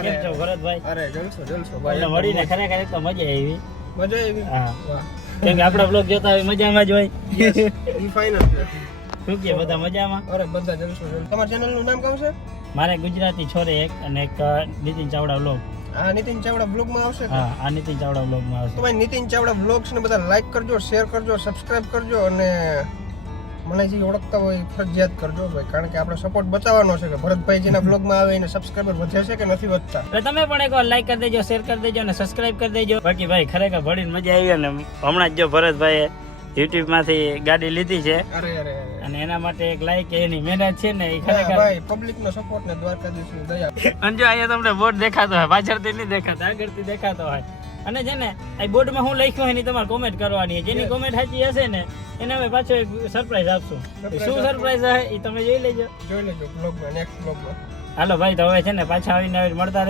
કેમ છો ભરતભાઈ? અરે જલસો ભાઈ. મળીને ખરેખર એક તો મજા આવી. મજા આવી. હા, વાહ. કેમ કે આપણા બ્લોગ જોતા હોય મજામાં જ હોય. Yes, ઈ ફાઇનલ છે. શું કે બધા મજામાં? અરે બધા જલસો. તમારા ચેનલ નું નામ કહું છે? મારે ગુજરાતી છોરે એક અને એક નીતિન ચાવડા બ્લોગ. આ નીતિન ચાવડા બ્લોગ માં આવશે કે? હા, આ નીતિન ચાવડા બ્લોગ માં આવશે. તો ભાઈ નીતિન ચાવડા બ્લોગ્સ ને બધા લાઈક કરજો, શેર કરજો, સબસ્ક્રાઇબ કરજો અને મને જે ઓળખતા હોય ફરજિયાત કરજો ભાઈ, કારણ કે આપણે સપોર્ટ બતાવવાનો છે કે ભરતભાઈ જેના બ્લોગમાં આવે એને સબસ્ક્રાઇબર વધે છે કે નથી વધતા. એટલે તમે પણ એકવાર લાઈક કરી દેજો, શેર કરી દેજો અને સબસ્ક્રાઇબ કરી દેજો. બાકી ભાઈ ખરેખર ભણીને મજા આવી અને હમણાં જ જો ભરતભાઈએ યુટ્યુબ માંથી ગાડી લીધી છે અરે અને એના માટે એક લાઈક એની મહેનત છે ને એ હા ખરેખર. ભાઈ, પબ્લિક નો સપોર્ટ ને દ્વારકાધીશની દયા. અને જો અહીંયા તમને બોર્ડ દેખાતો હોય, પાછળથી નહીં દેખાતો, આગળથી દેખાતો હોય. અને છે ને આ બોર્ડમાં હું લખ્યું હોય એની તમારે કોમેન્ટ કરવાની છે. જેની કોમેન્ટ સાચી હશે ને એને અમે પાછો એક સરપ્રાઈઝ આપશું. શું સરપ્રાઈઝ હશે એ તમે જોઈ લેજો. જોઈ લેજો બ્લોગમાં, નેક્સ્ટ બ્લોગમાં. હાલો ભાઈ, તો હવે છે ને પાછા આવીને મળતા